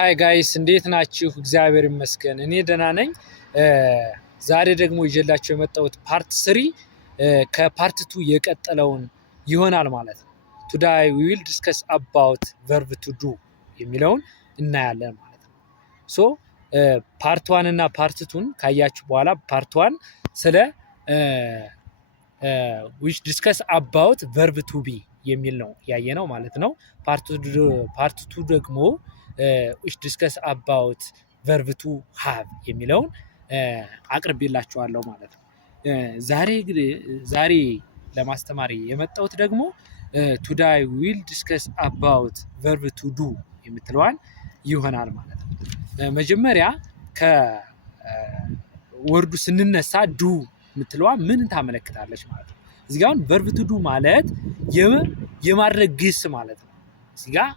ሃይ ጋይስ እንዴት ናችሁ? እግዚአብሔር ይመስገን እኔ ደህና ነኝ። ዛሬ ደግሞ ይዤላችሁ የመጣሁት ፓርት 3 ከፓርት 2 የቀጠለውን ይሆናል ማለት ነው። Today we will discuss about verb to do የሚለውን እናያለን ማለት ነው። ሶ ፓርት 1 እና ፓርት 2ን ካያችሁ በኋላ ፓርት 1 ስለ which discuss about verb to be የሚል ነው ያየነው ማለት ነው። ፓርት 2 ደግሞ which discuss about verb to have የሚለውን አቅርቤላችኋለሁ ማለት ነው። ዛሬ ለማስተማር የመጣሁት ደግሞ today we will discuss about verb to do የምትለዋን ይሆናል ማለት ነው። መጀመሪያ ከወርዱ ስንነሳ do የምትለዋ ምን ታመለክታለች ማለት ነው። እዚህ ጋር verb to do ማለት የማድረግ ግስ ማለት ነው። እዚህ ጋር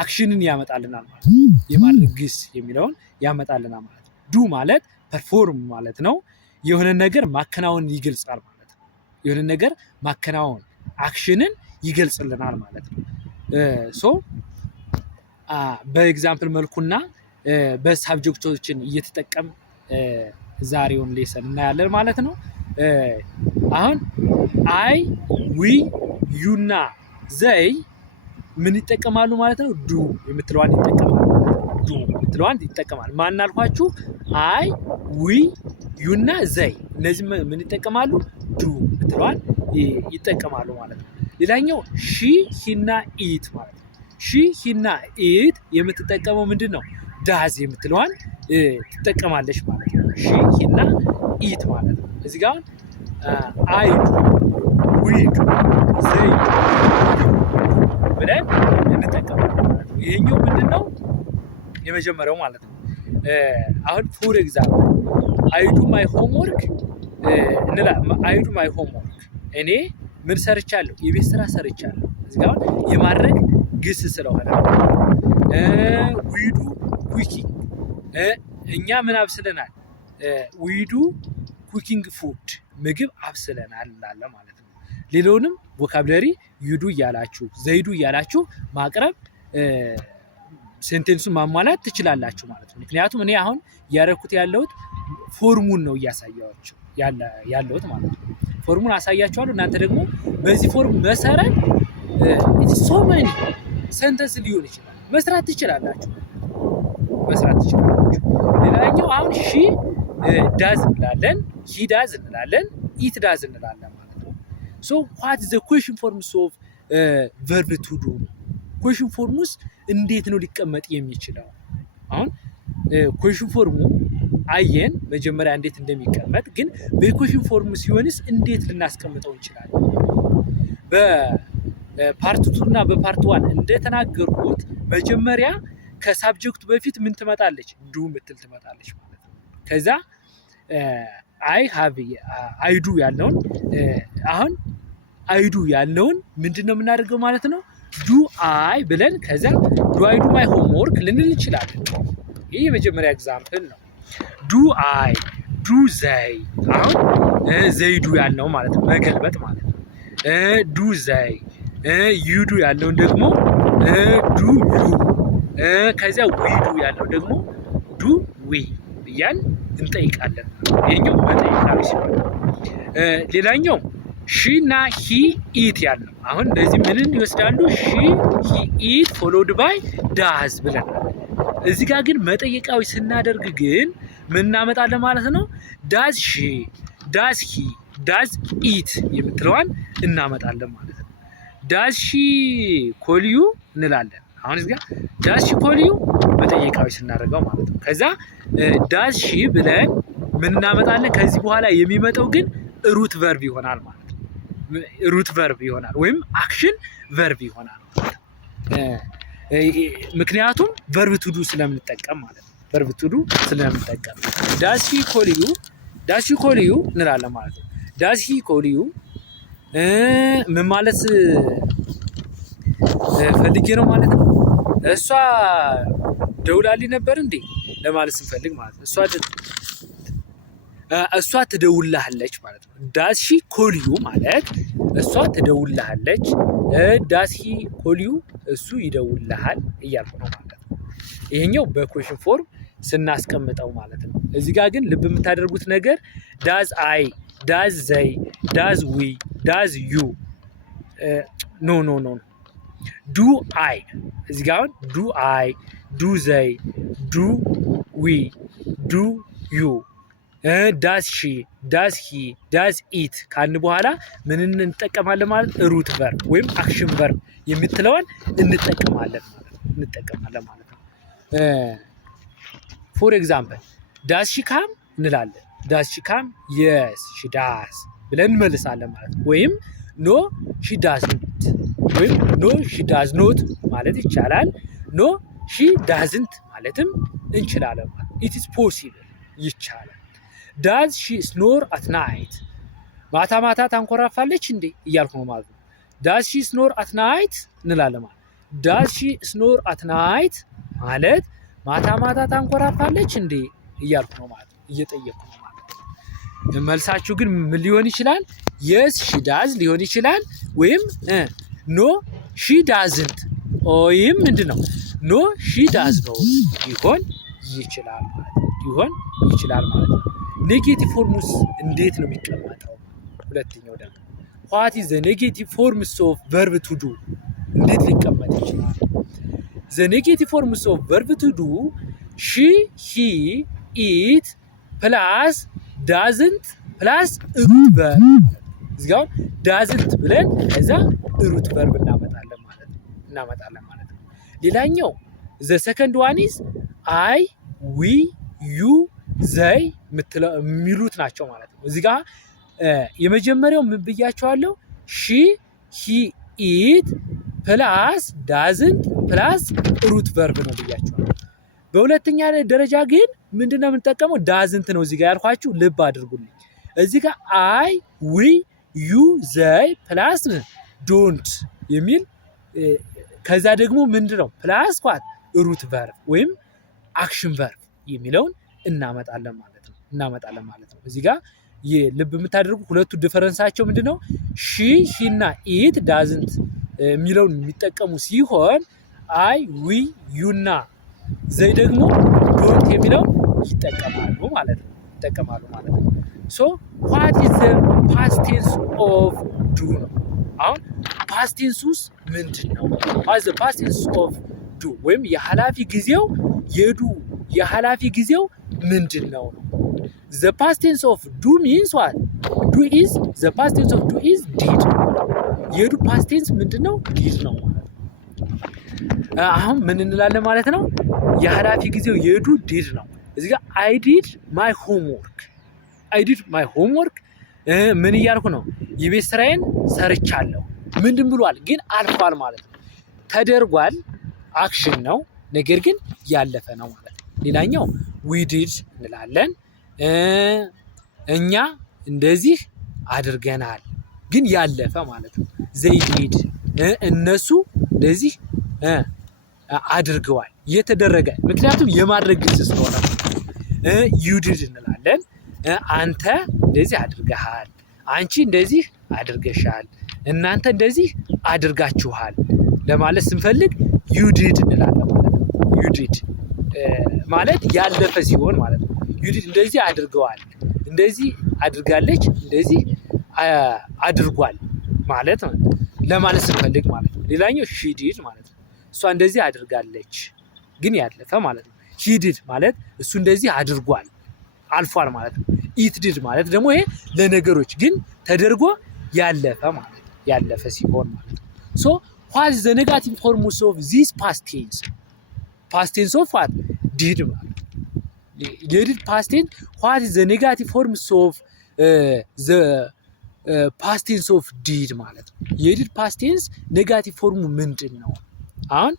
አክሽንን ያመጣልናል ማለት ነው። የማድረግ ግስ የሚለውን ያመጣልናል ማለት ነው። ዱ ማለት ፐርፎርም ማለት ነው። የሆነ ነገር ማከናወን ይገልጻል ማለት ነው። የሆነ ነገር ማከናወን አክሽንን ይገልጽልናል ማለት ነው። ሶ በኤግዛምፕል መልኩና በሳብጀክቶችን እየተጠቀም ዛሬውን ሌሰን እናያለን ማለት ነው። አሁን አይ ዊ ዩና ዘይ ምን ይጠቀማሉ ማለት ነው? ዱ የምትለዋን ይጠቀማሉ። ዱ የምትለዋን ይጠቀማሉ። ማን አልኳችሁ? አይ ዊ ዩና ዘይ እነዚህ ምን ይጠቀማሉ? ዱ የምትለዋን ይጠቀማሉ ማለት ነው። ሌላኛው ሺ ሂና ኢት ማለት ነው። ሺ ሂና ኢት የምትጠቀመው ምንድን ነው? ዳዝ የምትለዋን ትጠቀማለች ማለት ነው። ሺ ሂና ኢት ማለት ነው። እዚህ ጋር አይ ዱ ዊ ዱ ዘይ ብለን እንጠቀማለን ማለት ነው። ይሄኛው ምንድነው? የመጀመሪያው ማለት ነው። አሁን ፎር ኤግዛምፕል አይ ዱ ማይ ሆምወርክ አይ ዱ ማይ ሆምወርክ እኔ ምን ሰርቻለሁ? የቤት ስራ ሰርቻለሁ። እዚህ ጋር የማድረግ ግስ ስለሆነ ዊ ዱ ኩኪንግ እኛ ምን አብስለናል? ዊ ዱ ኩኪንግ ፉድ ምግብ አብስለናል እንላለ ማለት ነው። ሌላውንም ቮካብለሪ ዩዱ እያላችሁ ዘይዱ እያላችሁ ማቅረብ ሴንቴንሱን ማሟላት ትችላላችሁ ማለት ነው። ምክንያቱም እኔ አሁን ያረኩት ያለሁት ፎርሙን ነው እያሳያችሁ ያለሁት ማለት ነው። ፎርሙን አሳያችኋለሁ። እናንተ ደግሞ በዚህ ፎርም መሰረት ሶ ማኒ ሴንተንስ ሊሆን ይችላል መስራት ትችላላችሁ። ሌላኛው አሁን ሺ ዳዝ እንላለን፣ ሂ ዳዝ እንላለን፣ ኢት ዳዝ እንላለን ማለት ነው። ሶ what is the question forms of verb to do? question forms እንዴት ነው ሊቀመጥ የሚችለው? አሁን question form አየን መጀመሪያ እንዴት እንደሚቀመጥ፣ ግን በquestion form ሲሆንስ እንዴት ልናስቀምጠው እንችላለን? በፓርት 2 እና በፓርት 1 እንደተናገርኩት መጀመሪያ ከሳብጀክቱ በፊት ምን ትመጣለች? ዱ ምትል ትመጣለች ማለት ነው። ከዛ አይ ዱ ያለውን አሁን አይዱ ያለውን ምንድነው የምናደርገው ማለት ነው? ዱ አይ ብለን ከዛ ዱ አይ ዱ ማይ ሆምወርክ ልንል እንችላለን። ይህ የመጀመሪያ ኤግዛምፕል ነው። ዱ አይ ዱ ዘይ አሁን ዘይ ዱ ያለው ማለት ነው መገልበጥ ማለት ነው። ዱ ዘይ ዩ ዱ ያለውን ደግሞ ዱ ዩ ከዚያ ዊ ዱ ያለው ደግሞ ዱ ዊ እያል እንጠይቃለን። ይሄኛው መጠይቃዊ ሲሆን ሌላኛው ሺ እና ሂ ኢት ያለው አሁን እንደዚህ ምንን ይወስዳሉ? ሺ ሂ ኢት ፎሎድ ባይ ዳዝ ብለን እዚህ ጋር ግን መጠይቃዊ ስናደርግ ግን ምን እናመጣለን ማለት ነው? ዳዝ ሺ ዳዝ ሂ ዳዝ ኢት የምትለዋን እናመጣለን ማለት ነው። ዳዝ ሺ ኮልዩ እንላለን። አሁን እዚህ ጋር ዳዝ ሺ ኮልዩ መጠይቃዊ ስናደርገው ማለት ነው። ከዛ ዳዝ ሺ ብለን ምን እናመጣለን? ከዚህ በኋላ የሚመጣው ግን ሩት ቨርብ ይሆናል ማለት ነው። ሩት ቨርብ ይሆናል ወይም አክሽን ቨርብ ይሆናል። ምክንያቱም ቨርብ ቱ ዱ ስለምንጠቀም ማለት ነው። ቨርብ ቱ ዱ ስለምንጠቀም ዳዝ ሂ ኮል ዩ እንላለን ማለት ነው። ዳዝ ሂ ኮል ዩ ምን ማለት ፈልጌ ነው ማለት ነው። እሷ ደውላልኝ ነበር እንዴ ለማለት ስንፈልግ ማለት ነው። እሷ ትደውልልሃለች ማለት ነው። ዳዝ ሺ ኮል ዩ ማለት እሷ ትደውልልሃለች፣ ዳዝ ሂ ኮል ዩ እሱ ይደውልልሃል እያልኩ ነው ማለት ነው። ይሄኛው በኩዌሽን ፎርም ስናስቀምጠው ማለት ነው። እዚህ ጋር ግን ልብ የምታደርጉት ነገር ዳዝ አይ፣ ዳዝ ዘይ፣ ዳዝ ዊ፣ ዳዝ ዩ ኖ ዱ አይ። እዚህ ጋር አሁን ዱ አይ፣ ዱ ዘይ፣ ዱ ዊ፣ ዱ ዩ፣ ዳዝ ሺ፣ ዳዝ ሂ፣ ዳዝ ኢት ካልን በኋላ ምን እንጠቀማለን ማለት ሩት ቨርብ ወይም አክሽን ቨርብ የምትለዋን እንጠቀማለን ማለት ነው። ፎር ኤግዛምፕል ዳዝ ሺ ካም እንላለን። ዳዝ ሺ ካም የስ ሺ ዳዝ ብለን እንመልሳለን ማለት ነው። ወይም ኖ ሺ ዳዝንት ወይም ኖ ሺ ዳዝ ኖት ማለት ይቻላል። ኖ ሺ ዳዝንት ማለትም እንችላለን ማለት ኢት ኢዝ ፖሲብል ይቻላል። ዳዝ ሺ ስኖር አት ናይት ማታ ማታ ታንኮራፋለች እንዴ እያልኩ ነው ማለት ነው። ዳዝ ሺ ስኖር አት ናይት እንላለን ማለት ዳዝ ሺ ስኖር አት ናይት ማለት ማታ ማታ ታንኮራፋለች እንዴ እያልኩ ነው ማለት ነው፣ እየጠየቅኩ ነው ማለት ነው። መልሳችሁ ግን ምን ሊሆን ይችላል? የስ ሺ ዳዝ ሊሆን ይችላል። ወይም ኖ ሺ ዳዝንት ወይም ምንድን ነው ኖ ሺ ዳዝ ነው ሊሆን ይችላል ማለት ነው። ኔጌቲቭ ፎርሙስ እንዴት ነው የሚቀመጠው? ሁለተኛው ደግሞ ዋት ኢዝ ዘ ኔጌቲቭ ፎርምስ ኦፍ ቨርብ ቱ ዱ እንዴት ሊቀመጥ ይችላል? ዘ ኔጌቲቭ ፎርምስ ኦፍ ቨርብ ቱ ዱ ሺ፣ ሂ፣ ኢት ፕላስ ዳዝንት ፕላስ ሩት ቨርብ። እዚህ ጋር ዳዝንት ብለን ከዛ ሩት ቨርብ እናመጣለን ማለት ነው። ሌላኛው ዘ ሰከንድ ዋን ኢዝ አይ፣ ዊ፣ ዩ፣ ዘይ የሚሉት ናቸው ማለት ነው። እዚህ ጋር የመጀመሪያው ምን ብያቸዋለሁ? ሺ፣ ሂ፣ ኢት ፕላስ ዳዝንት ፕላስ ሩት ቨርብ ነው ብያቸዋለሁ። በሁለተኛ ደረጃ ግን ምንድነው የምንጠቀመው? ዳዝንት ነው እዚህ ጋር ያልኳችሁ፣ ልብ አድርጉልኝ። እዚህ ጋር አይ፣ ዊ፣ ዩ፣ ዘይ ፕላስ ዶንት የሚል ከዛ ደግሞ ምንድነው ፕላስ ኳት ሩት ቨርብ ወይም አክሽን ቨርብ የሚለውን እናመጣለን ማለት ነው። እዚህ ጋር ልብ የምታደርጉ ሁለቱ ዲፈረንሳቸው ምንድነው? ሺ፣ ሂና ኢት ዳዝንት የሚለውን የሚጠቀሙ ሲሆን አይ፣ ዊ፣ ዩና ዘይ ደግሞ ዶንት የሚለው ይጠቀማሉ ማለት ነው። ሶ ዋት ኢዝ ዘ ፓስት ቴንስ ኦፍ ዱ ነው። አሁን ፓስት ቴንስ ውስጥ ምንድን ነው? ዋት ኢዝ ዘ ፓስት ቴንስ ኦፍ ዱ ወይም የኃላፊ ጊዜው የዱ የኃላፊ ጊዜው ምንድን ነው? ዘ ፓስት ቴንስ ኦፍ ዱ ሚንስ ዋት ዱ ኢዝ ዘ ፓስት ቴንስ ኦፍ ዱ ኢዝ ዲድ። የዱ ፓስት ቴንስ ምንድን ነው? ዲድ ነው ማለት ነው። አሁን ምን እንላለን ማለት ነው? የኃላፊ ጊዜው የዱ ዲድ ነው። እዚህ ጋር አይ ዲድ ማይ ሆምወርክ ምን እያልኩ ነው? የቤት ስራዬን ሰርቻለሁ። ምንድን ብሏል? ግን አልፏል ማለት ነው። ተደርጓል፣ አክሽን ነው፣ ነገር ግን ያለፈ ነው ማለት ነው። ሌላኛው ዊ ዲድ እንላለን። እኛ እንደዚህ አድርገናል፣ ግን ያለፈ ማለት ነው። ዘይ ዲድ እነሱ እንደዚህ አድርገዋል፣ የተደረገ ምክንያቱም የማድረግ ግስ ስለሆነ። ዩ ዲድ እንላለን። አንተ እንደዚህ አድርገሃል፣ አንቺ እንደዚህ አድርገሻል፣ እናንተ እንደዚህ አድርጋችኋል ለማለት ስንፈልግ ዩ ዲድ እንላለን ማለት ነው። ዩ ዲድ ማለት ያለፈ ሲሆን ማለት ነው። ዩ ዲድ እንደዚህ አድርገዋል፣ እንደዚህ አድርጋለች፣ እንደዚህ አድርጓል ማለት ነው ለማለት ስንፈልግ ማለት ነው። ሌላኛው ሺ ዲድ ማለት ነው። እሷ እንደዚህ አድርጋለች ግን ያለፈ ማለት ነው። ሂ ዲድ ማለት እሱ እንደዚህ አድርጓል አልፏል ማለት ነው። ኢት ዲድ ማለት ደግሞ ይሄ ለነገሮች ግን ተደርጎ ያለፈ ማለት ነው። ያለፈ ሲሆን ማለት ነው። ሶ ዋት ኢዝ ዘ ኔጋቲቭ ፎርምስ ኦፍ ዚስ ፓስት ቴንስ? ፓስት ቴንስ ኦፍ ዋት ዲድ ማለት ነው። የዲድ ፓስት ቴንስ ዋት ኢዝ ዘ ኔጋቲቭ ፎርምስ ኦፍ ዘ ፓስት ቴንስ ኦፍ ዲድ ማለት ነው። የዲድ ፓስት ቴንስ ኔጋቲቭ ፎርሙ ምንድን ነው? አሁን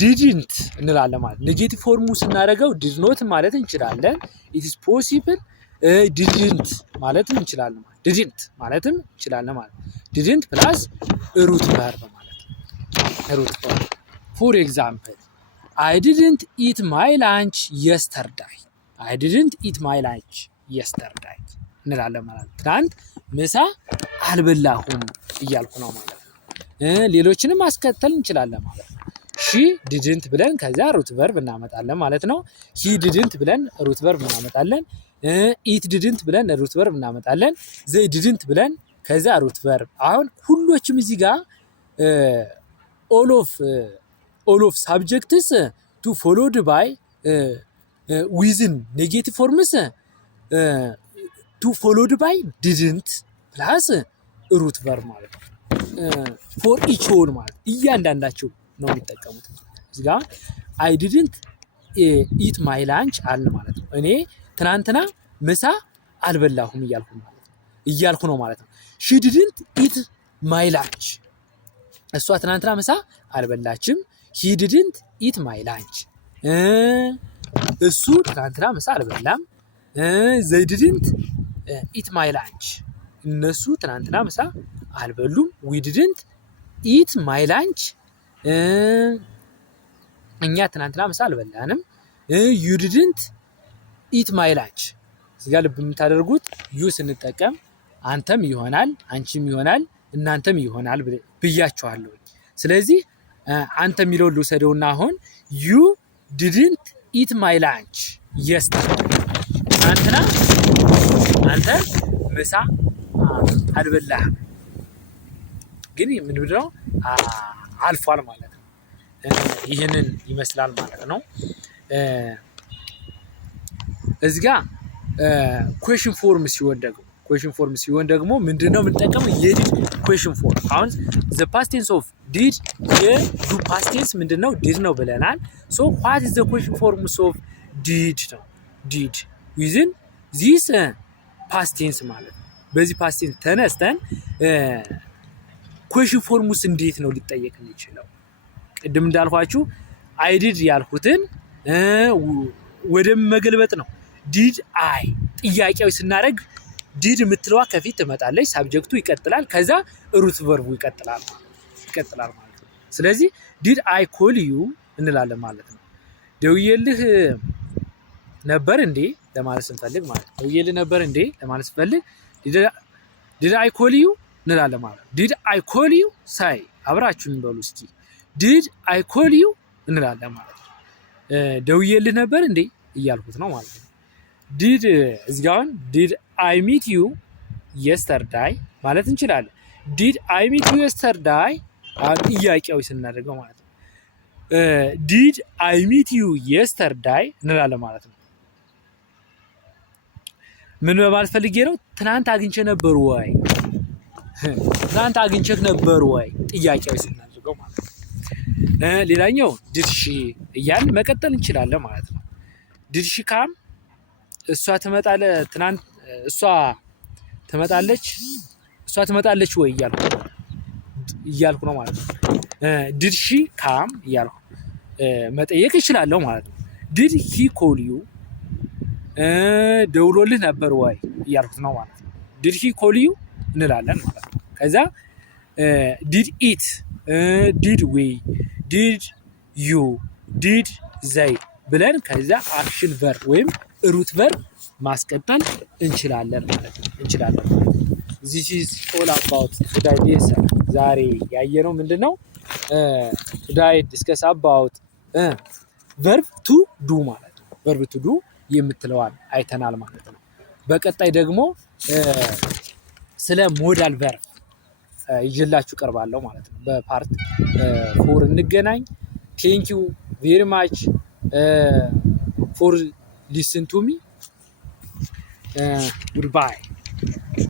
ዲድንት እንላለን ማለት ኔጌቲቭ ፎርሙ ስናደርገው ዲድ ኖት ማለት እንችላለን። ኢትስ ፖሲብል ዲድንት ማለትም እንችላለን ማለት ዲድንት ፕላስ ሩት ቨርብ ማለት ነው። ሩት ቨርብ ፎር ኤግዛምፕል አይ ዲድንት ኢት ማይ ላንች የስተርዳይ እንላለን ማለት ነው። ትናንት ምሳ አልበላሁም እያልኩ ነው ማለት ነው። ሌሎችንም ማስከተል እንችላለን ማለት ነው። ሺ ሺ ዲድንት ብለን ከዛ ሩት ቨርብ እናመጣለን ማለት ነው። ሂ ዲድንት ብለን ሩት ቨርብ እናመጣለን። ኢት ዲድንት ብለን ሩት ቨርብ እናመጣለን። ዘይ ዲድንት ብለን ከዛ ሩት ቨርብ። አሁን ሁሎችም እዚህ ጋር ኦል ኦፍ ሳብጀክትስ ቱ ፎሎድ ባይ ዊዝን ኔጌቲቭ ፎርምስ ቱ ፎሎድ ባይ ዲድንት ፕላስ ሩት ቨርብ ማለት ነው። ፎር ኢች ሆን ማለት እያንዳንዳቸው ነው የሚጠቀሙት። እዚህ ጋር አይ ዲድንት ኢት ማይ ላንች አልን ማለት ነው። እኔ ትናንትና ምሳ አልበላሁም እያልኩ ነው ማለት ነው። ሺ ዲድንት ኢት ማይ ላንች፣ እሷ ትናንትና ምሳ አልበላችም። ሂ ዲድንት ኢት ማይ ላንች፣ እሱ ትናንትና ምሳ አልበላም። ዘይ ዲድንት ኢት ማይ ላንች፣ እነሱ ትናንትና ምሳ አልበሉም። ዊ ዲድንት ኢት ማይ ላንች፣ እኛ ትናንትና ምሳ አልበላንም። ዩ ዲድንት ኢት ማይ ላንች። እዚህ ጋር ልብ የምታደርጉት ዩ ስንጠቀም አንተም ይሆናል፣ አንቺም ይሆናል፣ እናንተም ይሆናል ብያችኋለሁ። ስለዚህ አንተ የሚለውን ልውሰደውና አሁን ዩ ዲድንት ኢት ማይ ላንች የስተርዴይ፣ ትናንትና አንተ ምሳ አልበላህም፣ ግን ምንድነው አልፏል ማለት ነው። ይህንን ይመስላል ማለት ነው። እዚህ ጋር ኩዌሽን ፎርም ሲሆን ደግሞ ምንድነው የምንጠቀመው? የዲድ ኩዌሽን ፎርም። አሁን ዘ ፓስት ቴንስ ኦፍ ዲድ የዱ ፓስት ቴንስ ምንድነው? ዲድ ነው ብለናል። ሶ ዋት ኢዝ ዘ ኩዌሽን ፎርምስ ኦፍ ዲድ ነው። ዲድ ዊዝን ዚስ ፓስት ቴንስ ማለት ነው። በዚህ ፓስት ቴንስ ተነስተን ኩዌሽን ፎርሙስ እንዴት ነው ሊጠየቅ የሚችለው? ቅድም እንዳልኳችሁ አይ ዲድ ያልኩትን ወደ መገልበጥ ነው። ዲድ አይ ጥያቄው ስናደርግ ዲድ የምትለዋ ከፊት ትመጣለች፣ ሳብጀክቱ ይቀጥላል፣ ከዛ ሩት ቨርቡ ይቀጥላል ማለት ነው። ስለዚህ ዲድ አይ ኮል ዩ እንላለን ማለት ነው። ደውዬልህ ነበር እንዴ ለማለት ስንፈልግ ማለት ነው። ደውዬልህ ነበር እንዴ ለማለት ስንፈልግ ዲድ አይ ኮል ዩ እንላለን ማለት ነው። ዲድ አይ ኮል ዩ ሳይ አብራችሁን በሉ እስኪ። ዲድ አይ ኮል ዩ እንላለን ማለት ነው። ደውዬልህ ነበር እንዴ እያልኩት ነው ማለት ነው። ዲድ እዚጋውን ዲድ አይ ሚት ዩ የስተርዳይ ማለት እንችላለን። ዲድ አይ ሚት ዩ የስተርዳይ ጥያቄው ስናደርገው ማለት ነው። ዲድ አይ ሚት ዩ የስተርዳይ እንላለን ማለት ነው። ምን በማለት ፈልጌ ነው? ትናንት አግኝቼ ነበር ወይ? ትናንት አግኝቼህ ነበር ወይ? ጥያቄው ስናደርገው ማለት ነው። ሌላኛው ዲድ ሺ እያልን መቀጠል እንችላለን ማለት ነው። ዲድ ሺ ካም እሷ ትመጣለች ወይ እያልኩ ነው ማለት ነው። ዲድ ሺ ካም እያልኩ መጠየቅ እችላለሁ ማለት ነው። ዲድ ሂ ኮል ዩ ደውሎልህ ነበር ወይ እያልኩት ነው ማለት ነው። ዲድ ሂ ኮል ዩ እንላለን ማለት ነው። ከዛ ዲድ ኢት፣ ዲድ ዊ፣ ዲድ ዩ፣ ዲድ ዘይ ብለን ከዛ አክሽን ቨርብ ወይም ሩት ቨርብ ማስቀጠል እንችላለን ማለት ነው። This is all about today lesson። ዛሬ ያየነው ምንድነው? today discuss about verb to do ማለት ነው። verb to do የምትለዋል አይተናል ማለት ነው። በቀጣይ ደግሞ ስለ ሞዳል ቨርብ ይዤላችሁ ቀርባለሁ ማለት ነው። በፓርት 4 እንገናኝ። Thank you very much for listen to me. Goodbye.